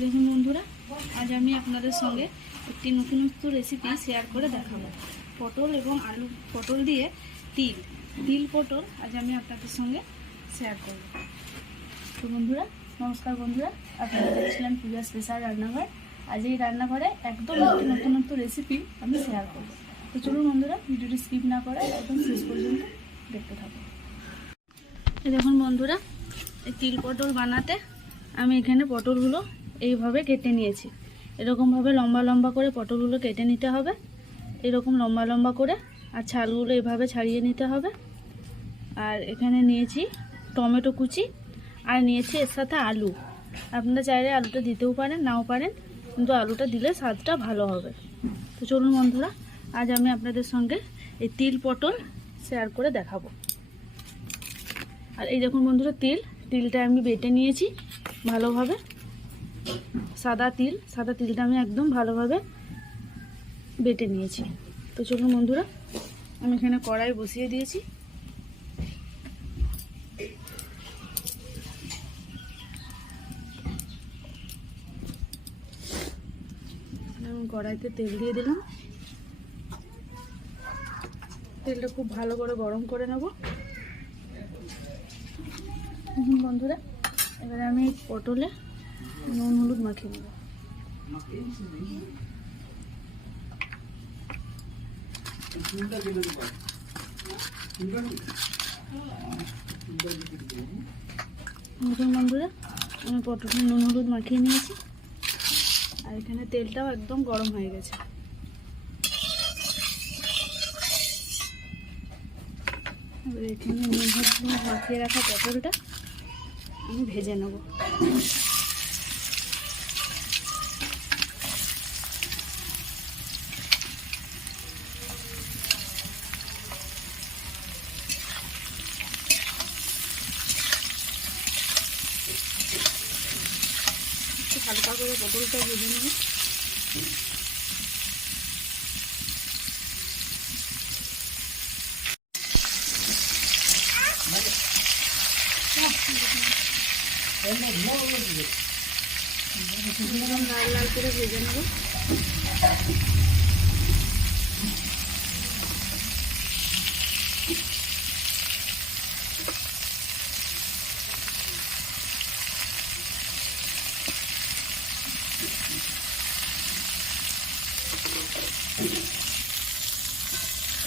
দেখুন বন্ধুরা, আজ আমি আপনাদের সঙ্গে একটি নতুনত্ব রেসিপি শেয়ার করে দেখাবো। পটল এবং আলু, পটল দিয়ে তিল পটল আজ আমি আপনাদের সঙ্গে শেয়ার করব। তো বন্ধুরা নমস্কার। বন্ধুরা, আপনারা দেখছিলেন পূজা স্পেশাল রান্নাঘর। আজ এই রান্নাঘরে একদম একটি নতুনত্ব রেসিপি আমি শেয়ার করব। তো চলুন বন্ধুরা, ভিডিওটি স্কিপ না করে একদম শেষ পর্যন্ত দেখতে থাকবো। দেখুন বন্ধুরা, এই তিল পটল বানাতে আমি এখানে পটলগুলো এইভাবে কেটে নিয়েছি। এরকমভাবে লম্বা লম্বা করে পটলগুলো কেটে নিতে হবে, এরকম লম্বা লম্বা করে। আর ছালগুলো এভাবে ছাড়িয়ে নিতে হবে। আর এখানে নিয়েছি টমেটো কুচি, আর নিয়েছি এর সাথে আলু। আপনারা চাইলে আলুটা দিতেও পারেন, নাও পারেন, কিন্তু আলুটা দিলে স্বাদটা ভালো হবে। তো চলুন বন্ধুরা, আজ আমি আপনাদের সঙ্গে এই তিল পটল শেয়ার করে দেখাবো। আর এই দেখুন বন্ধুরা, তিলটা আমি বেটে নিয়েছি ভালোভাবে। সাদা তিলটা আমি একদম ভালোভাবে বেটে নিয়েছি। তো চলুন বন্ধুরা, আমি এখানে কড়াই বসিয়ে দিয়েছি। আমি কড়াইতে তেল দিয়ে দিলাম। তেলটা খুব ভালো করে গরম করে নেব বন্ধুরা। এবারে আমি পটলে নুন হলুদ মাখিয়ে নেব। দেখুন বন্ধুরা, আমি পটলে নুন হলুদ মাখিয়ে নিয়েছি। আর এখানে তেলটাও একদম গরম হয়ে গেছে। এবার এখানে নুন হলুদ মাখিয়ে রাখা পটলটা আমি ভেজে নেব। হালকা করে পটলটা ভেজে নেব। লাল লাল করে ভেজে নেব।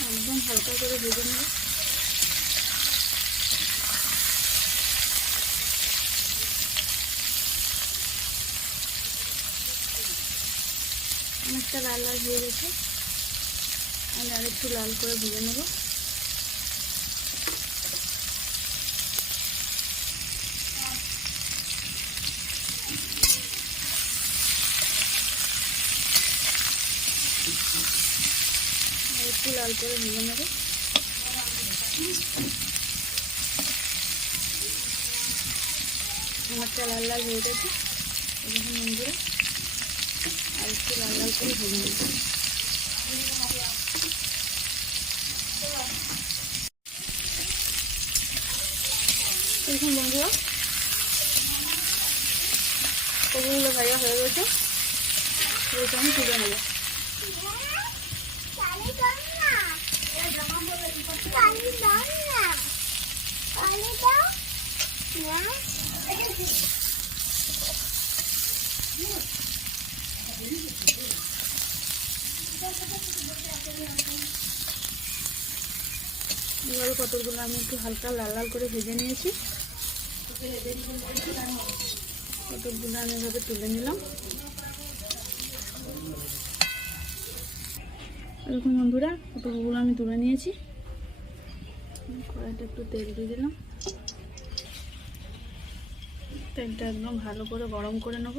একদম হালকা করে ভেজে নেব। অনেকটা লাল লাল হয়ে গেছে, আর আরেকটু লাল করে ভেজে নেব। একটু লাল করে ভেজে নেব। অনেকটা লাল লাল হয়ে গেছে। এরকম বন্ধুরা আর একটু লাল লাল করে ভেজে নেব। দেখুন বন্ধুরা, ওগুলো ভাজা হয়ে গেছে। এগুলো আমি তুলে নেব। এবারে পটলগুলো আমি একটু হালকা লাল লাল করে ভেজে নিয়েছি। পটলগুলো আমি এভাবে তুলে নিলাম। এরকম বন্ধুরা, পটলগুলো আমি তুলে নিয়েছি। কড়াইতে একটু তেল দিয়ে দিলাম। তেলটা একদম ভালো করে গরম করে নেব।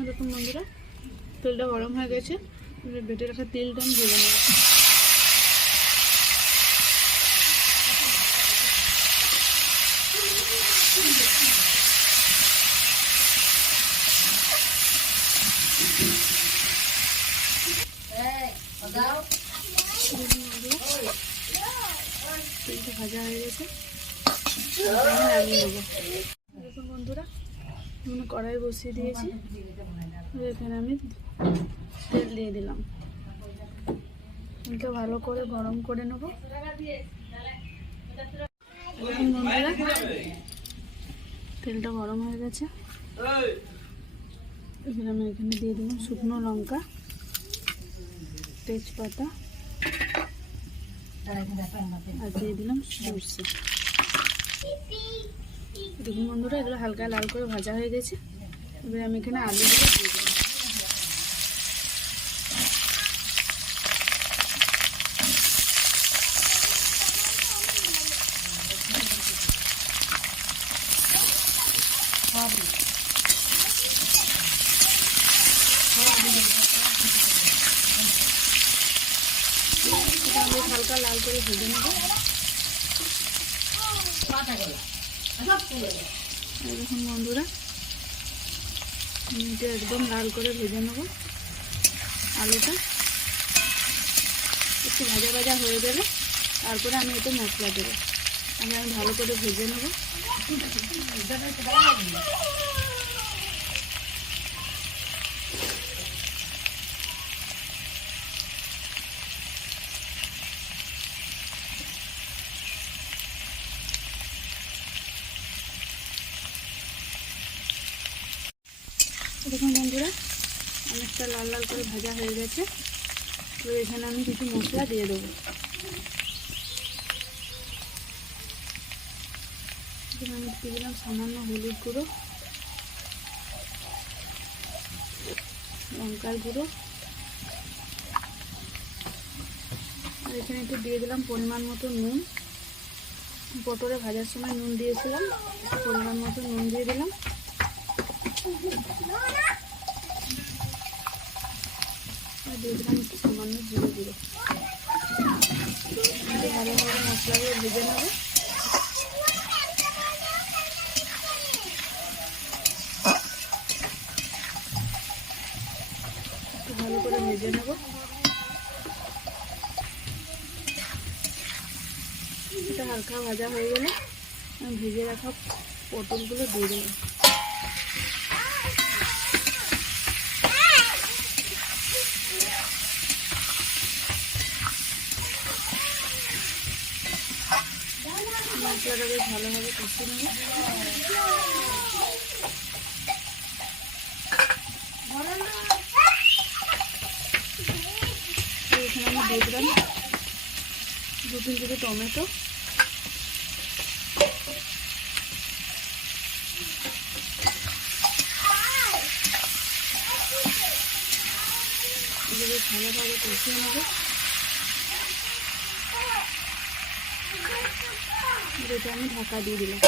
এরকম বন্ধুরা, তেলটা গরম হয়ে গেছে। বেটে রাখা তেলটা আমি ভেজে নেব। তেলটা ভাজা হয়ে গেছে, নামিয়ে নেব। দেখুন বন্ধুরা, এখানে কড়াই বসিয়ে দিয়েছি, এখানে আমি তেল দিয়ে দিলাম। তেলটা ভালো করে গরম করে নেব। বন্ধুরা তেলটা গরম হয়ে গেছে, এখানে আমি দিয়ে দিলাম শুকনো লঙ্কা, তেজপাতা আর দিয়ে দিলাম সরষে। দেখুন বন্ধুরা, এগুলো হালকা লাল করে ভাজা হয়ে গেছে। এবার আমি এখানে আলুগুলো দিয়ে দিলাম। হালকা লাল করে ভেজে নেব। দেখুন বন্ধুরা, এটা একদম লাল করে ভেজে নেব। আলুটা একটু ভাজা ভাজা হয়ে গেলে তারপরে আমি এতে মশলা দেবো। আমি ভালো করে ভেজে নেব। দেখুন বন্ধুরা, অনেকটা লাল লাল করে ভাজা হয়ে গেছে। এবার এখানে আমি কিছু মশলা দিয়ে দেবো। এখানে আমি দিয়ে দিলাম সামান্য হলুদ গুঁড়ো, লঙ্কার গুঁড়ো, আর এখানে একটু দিয়ে দিলাম পরিমাণ মতো নুন। পটলে ভাজার সময় নুন দিয়েছিলাম, পরিমাণ মতো নুন দিয়ে দিলাম। আর দিয়ে দিলাম একটু সামান্য জিরে গুঁড়ো। ভালোভাবে মশলাগুলো ভেজে নেবো। একটু ভালো করে ভেজে নেব। এটা হালকা ভাজা হয়ে গেলে আমি ভেজে রাখা পটলগুলো দিয়ে দেবো। মশলাটা বেশ ভালোভাবে কষিয়ে নেব। এখানে আমি দিয়ে দিলাম 2-3 কেজি টমেটো। বেশ ভালোভাবে কষিয়ে নেব। এটা আমি ঢাকা দিয়ে দিলাম।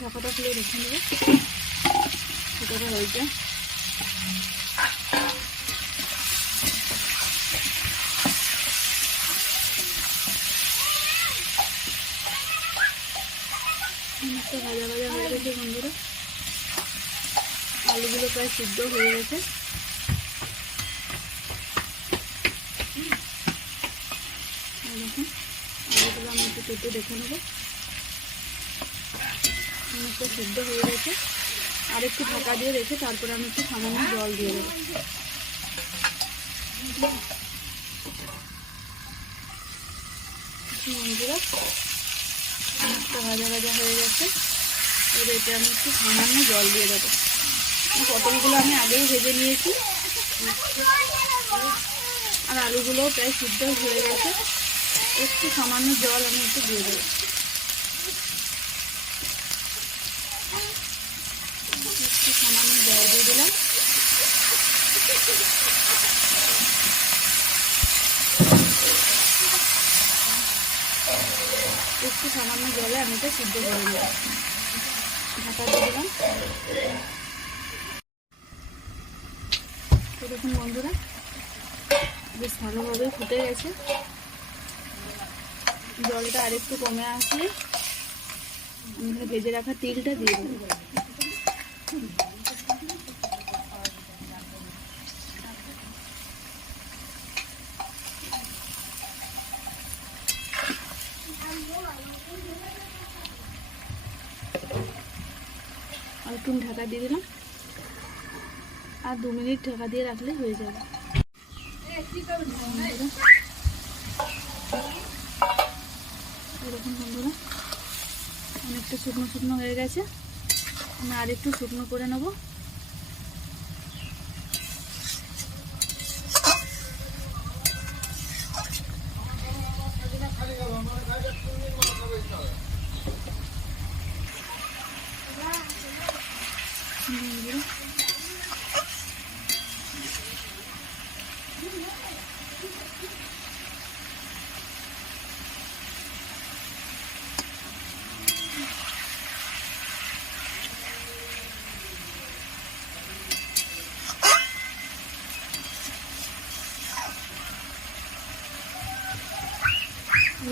ঢাকাটা খুলে রেখে নেব। এটা হয়েছে। অনেকটা ভাজা ভাজা হয়ে গেছে বন্ধুরা। আলুগুলো প্রায় সিদ্ধ হয়ে গেছে। দেখুন আলুগুলো আমি একটু কেটে দেখে নেব। অনেকটা সিদ্ধ হয়ে গেছে। আর একটু ঢাকা দিয়ে রেখে তারপরে আমি একটু সামান্য জল দিয়ে দেবো। বন্ধুরা অনেকটা ভাজা ভাজা হয়ে গেছে। এবার এতে আমি একটু সামান্য জল দিয়ে দেবো। পটলগুলো আমি আগেই ভেজে নিয়েছি, আর আলুগুলোও প্রায় সিদ্ধ হয়ে গেছে। একটু সামান্য জল আমি একটু দিয়ে দেবো। একটু সামান্য জল দিয়ে দিলাম। একটু সামান্য জলে আমি এটা সিদ্ধ করে নেব। ঢাকা দিয়ে দিলাম। তো দেখুন বন্ধুরা, বেশ ভালোভাবে ফুটে গেছে। জলটা আরেকটু কমে আসলে আমি ভেজে রাখা তিলটা দিয়ে দেবো। আর একটু ঢাকা দিয়ে দিলাম, আর 2 মিনিট ঢাকা দিয়ে রাখলে হয়ে যাবে। এরকম বন্ধুরা অনেকটা শুকনো শুকনো হয়ে গেছে, আমি আর একটু শুকনো করে নেব।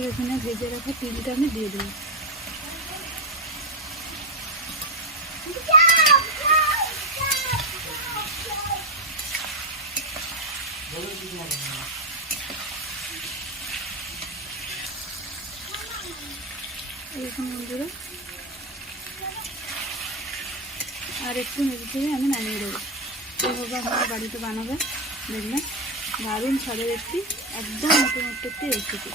এখানে ভেজে রাখা তিলটা আমি দিয়ে দেবো। এরকম বন্ধুরা আর একটু নেড়ে চেড়ে আমি নামিয়ে দেবো। এভাবে আপনারা বাড়িতে বানাবেন, দেখবেন দারুণ স্বাদের একটি একদম নতুন একটি রেসিপি।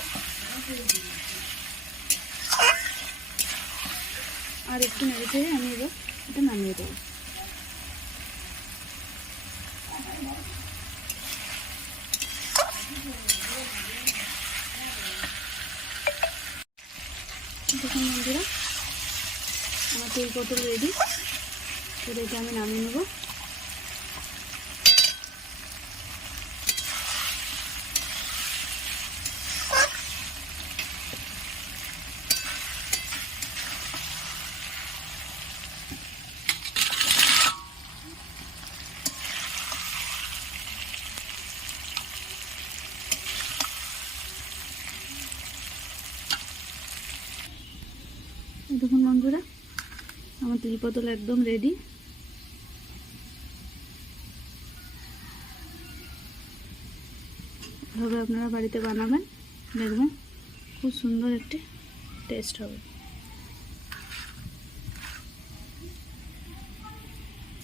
আর একটু নেড়ে চেড়ে আমি এবার এটা নামিয়ে দেবো। দেখুন বন্ধুরা আমার তেল পটল রেডি, এবার এটা আমি নামিয়ে নেব। দেখুন বন্ধুরা আমার তিল পটল একদম রেডি। এভাবে আপনারা বাড়িতে বানাবেন, দেখবেন খুব সুন্দর একটি টেস্ট হবে।